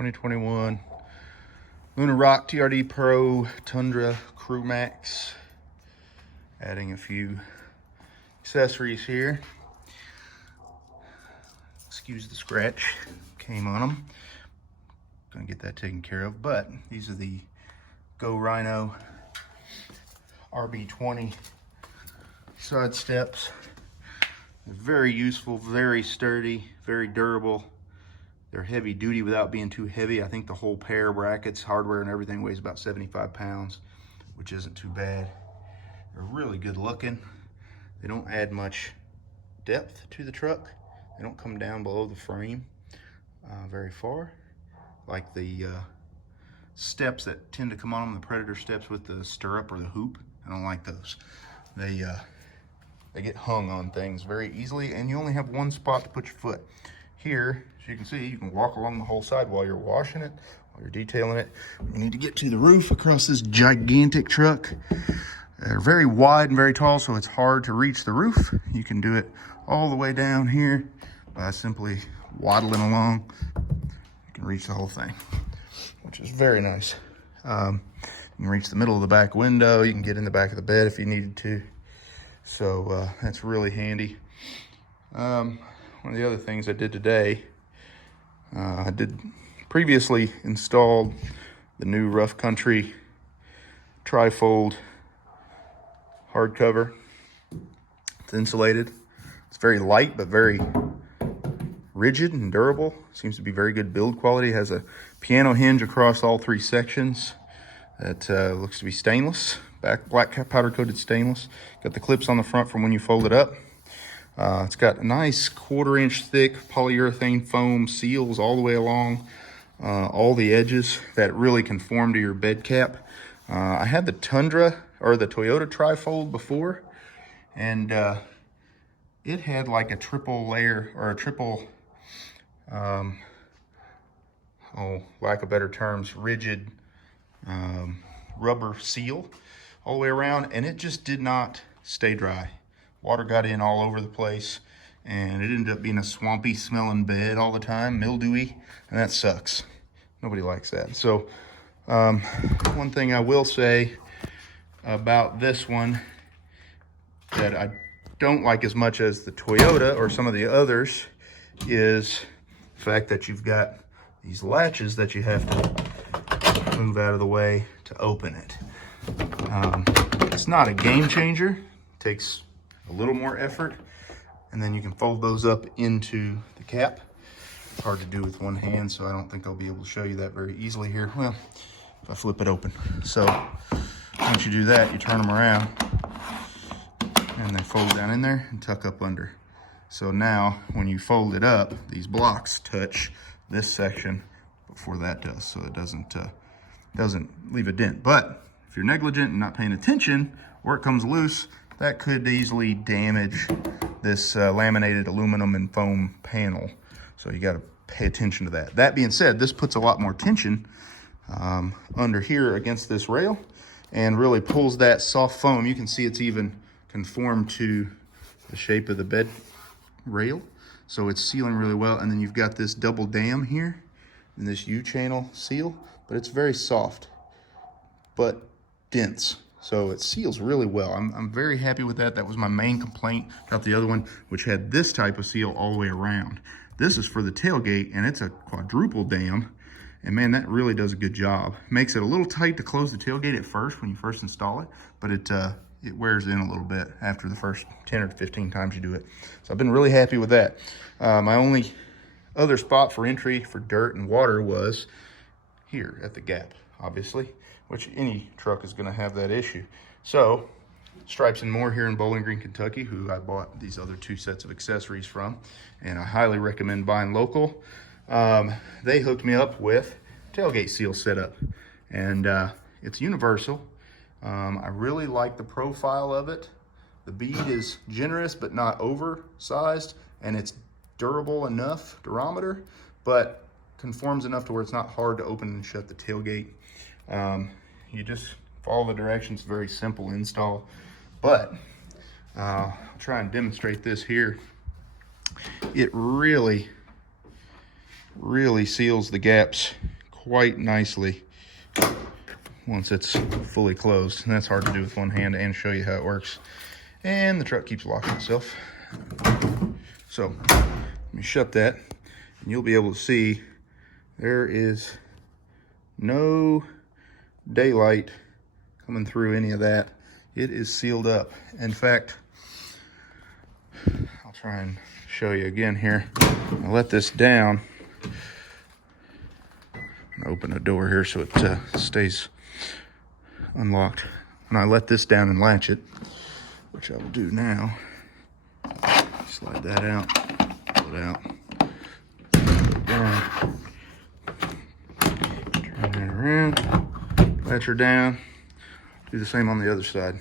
2021 Lunar TRD Pro Tundra ProMax. Adding a few accessories here. Excuse the scratch, came on them. Gonna get that taken care of, but these are the Go Rhino RB20 side steps. They're very useful, very sturdy, very durable. They're heavy duty without being too heavy. I think the whole pair, brackets, hardware, and everything weighs about 75 pounds, which isn't too bad. They're really good looking. They don't add much depth to the truck. They don't come down below the frame very far, like the steps that tend to come on them, the Predator steps with the stirrup or the hoop. I don't like those. They get hung on things very easily, and you only have one spot to put your foot. Here, as you can see, you can walk along the whole side while you're washing it, while you're detailing it. You need to get to the roof across this gigantic truck. They're very wide and very tall, so it's hard to reach the roof. You can do it all the way down here by simply waddling along. You can reach the whole thing, which is very nice. You can reach the middle of the back window. You can get in the back of the bed if you needed to. So that's really handy. One of the other things I did today, I did previously installed the new Rough Country trifold hardcover. It's insulated. It's very light, but very rigid and durable. Seems to be very good build quality. It has a piano hinge across all three sections that looks to be stainless, black powder coated stainless. Got the clips on the front from when you fold it up. It's got a nice 1/4 inch thick polyurethane foam seals all the way along all the edges that really conform to your bed cap. I had the Tundra or the Toyota trifold before, and it had like a triple layer or a triple, lack of better terms, rigid rubber seal all the way around, and it just did not stay dry. Water got in all over the place, and it ended up being a swampy smelling bed all the time, mildewy, and that sucks. Nobody likes that. So one thing I will say about this one that I don't like as much as the Toyota or some of the others is the fact that you've got these latches that you have to move out of the way to open it. It's not a game changer. It takes a little more effort, and then you can fold those up into the cap. It's hard to do with one hand, so I don't think I'll be able to show you that very easily here. Well, if I flip it open. So once you do that, you turn them around, and they fold down in there and tuck up under. So now when you fold it up, these blocks touch this section before that does, so it doesn't leave a dent. But if you're negligent and not paying attention, or it comes loose, that could easily damage this laminated aluminum and foam panel. So you got to pay attention to that. That being said, this puts a lot more tension under here against this rail and really pulls that soft foam. You can see it's even conformed to the shape of the bed rail. So it's sealing really well. And then you've got this double dam here and this U-channel seal, but it's very soft, but dense. So it seals really well. I'm very happy with that. That was my main complaint about the other one, which had this type of seal all the way around. This is for the tailgate, and it's a quadruple dam. And man, that really does a good job. Makes it a little tight to close the tailgate at first when you first install it, but it wears in a little bit after the first 10 or 15 times you do it. So I've been really happy with that. My only other spot for entry for dirt and water was here at the gap, obviously, which any truck is gonna have that issue. So Stripes and More here in Bowling Green, Kentucky, who I bought these other two sets of accessories from, and I highly recommend buying local. They hooked me up with tailgate seal setup, and it's universal. I really like the profile of it. The bead is generous but not oversized, and it's durable enough, durometer, but conforms enough to where it's not hard to open and shut the tailgate. You just follow the directions, very simple install, but I'll try and demonstrate this here. It really seals the gaps quite nicely once it's fully closed. And that's hard to do with one hand and show you how it works. And the truck keeps locking itself. So let me shut that and you'll be able to see there is no daylight coming through any of that. It is sealed up. In fact, I'll try and show you again here. I'll let this down. I'm gonna open the door here so it stays unlocked. When I let this down and latch it, which I will do now, slide that out, pull it out, put it down, turn that around, latch her down, do the same on the other side.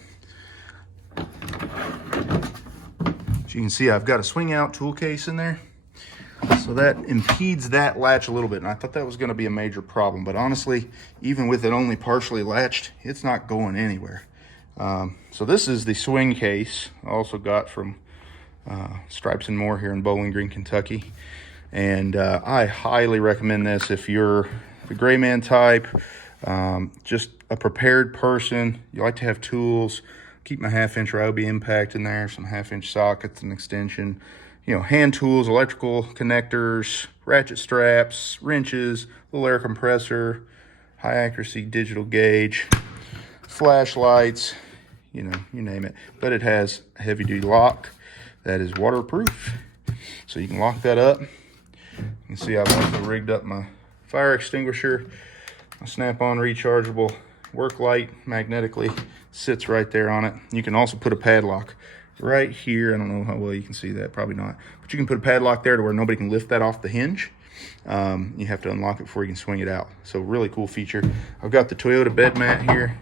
As you can see, I've got a swing out tool case in there. So that impedes that latch a little bit. And I thought that was gonna be a major problem, but honestly, even with it only partially latched, it's not going anywhere. So this is the swing case I also got from Stripes and More here in Bowling Green, Kentucky. And I highly recommend this if you're the gray man type, just a prepared person, you like to have tools. Keep my 1/2-inch Ryobi impact in there, some 1/2-inch sockets and extension, you know, hand tools, electrical connectors, ratchet straps, wrenches, little air compressor, high accuracy digital gauge, flashlights, you know, you name it. But it has a heavy duty lock that is waterproof. So you can lock that up. You can see I've also rigged up my fire extinguisher, my snap-on rechargeable work light magnetically sits right there on it. You can also put a padlock right here. I don't know how well you can see that, probably not. But you can put a padlock there to where nobody can lift that off the hinge. You have to unlock it before you can swing it out. So really cool feature. I've got the Toyota bed mat here,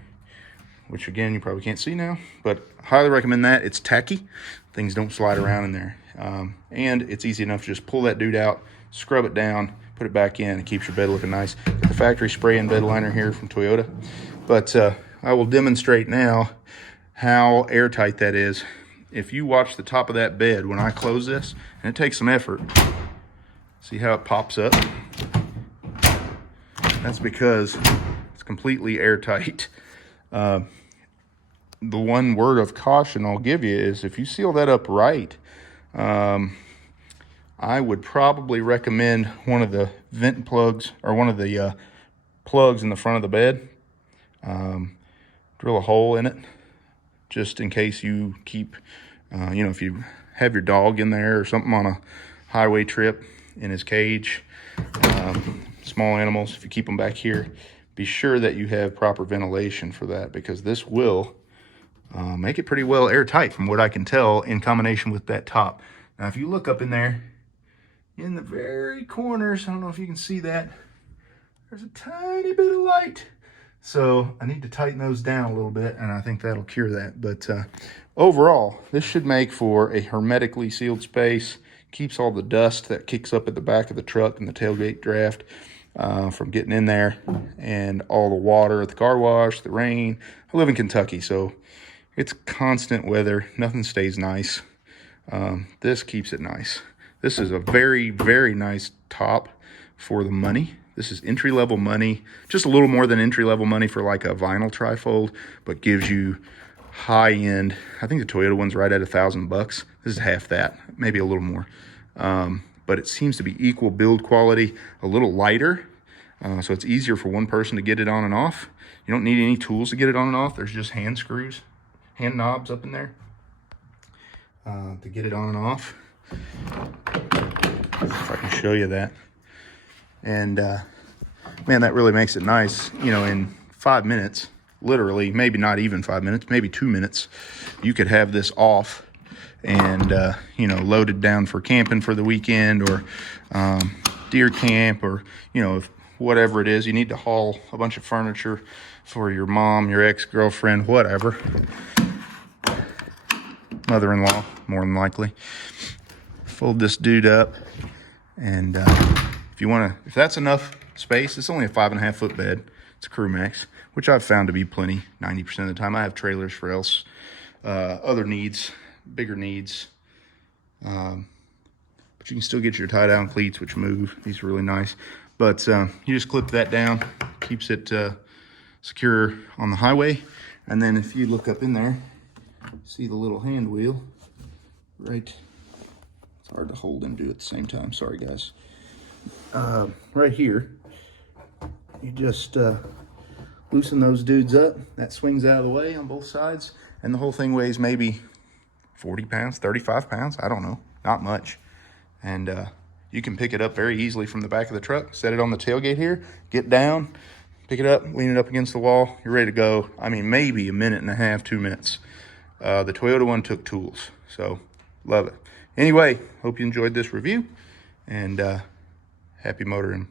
which again, you probably can't see now, but highly recommend that. It's tacky. Things don't slide around in there. And it's easy enough to just pull that dude out, scrub it down, put it back in. It keeps your bed looking nice. Got the factory spray and bed liner here from Toyota. But I will demonstrate now how airtight that is. If you watch the top of that bed when I close this, and it takes some effort, see how it pops up? That's because it's completely airtight. The one word of caution I'll give you is if you seal that up right, I would probably recommend one of the vent plugs or one of the plugs in the front of the bed. Drill a hole in it just in case you keep, you know, if you have your dog in there or something on a highway trip in his cage, small animals, if you keep them back here, be sure that you have proper ventilation for that, because this will make it pretty well airtight from what I can tell in combination with that top. Now, if you look up in there, in the very corners, I don't know if you can see that, there's a tiny bit of light. So I need to tighten those down a little bit, and I think that'll cure that. But overall, this should make for a hermetically sealed space. Keeps all the dust that kicks up at the back of the truck and the tailgate draft from getting in there, and all the water at the car wash, the rain. I live in Kentucky, so it's constant weather. Nothing stays nice. This keeps it nice. This is a very, very nice top for the money. This is entry-level money, just a little more than entry-level money for like a vinyl trifold, but gives you high-end. I think the Toyota one's right at $1,000 bucks. This is half that, maybe a little more. But it seems to be equal build quality, a little lighter, so it's easier for one person to get it on and off. You don't need any tools to get it on and off. There's just hand screws, hand knobs up in there to get it on and off. If I can show you that. And man, that really makes it nice. You know, in 5 minutes, literally, maybe not even 5 minutes, maybe 2 minutes, you could have this off and, you know, loaded down for camping for the weekend, or deer camp, or, you know, whatever it is. You need to haul a bunch of furniture for your mom, your ex-girlfriend, whatever. Mother-in-law, more than likely. Fold this dude up, and if that's enough space, it's only a 5.5 foot bed. It's a ProMax, which I've found to be plenty 90% of the time. I have trailers for other needs, bigger needs. But you can still get your tie down cleats, which move. These are really nice. But you just clip that down, keeps it secure on the highway. And then if you look up in there, see the little hand wheel, right? It's hard to hold and do at the same time. Sorry, guys. Right here, you just loosen those dudes up. That swings out of the way on both sides. And the whole thing weighs maybe 40 pounds, 35 pounds. I don't know, not much. And you can pick it up very easily from the back of the truck, set it on the tailgate here, get down, pick it up, lean it up against the wall. You're ready to go. I mean, maybe a minute and a half, 2 minutes. The Toyota one took tools, so love it. Anyway, hope you enjoyed this review, and happy motoring.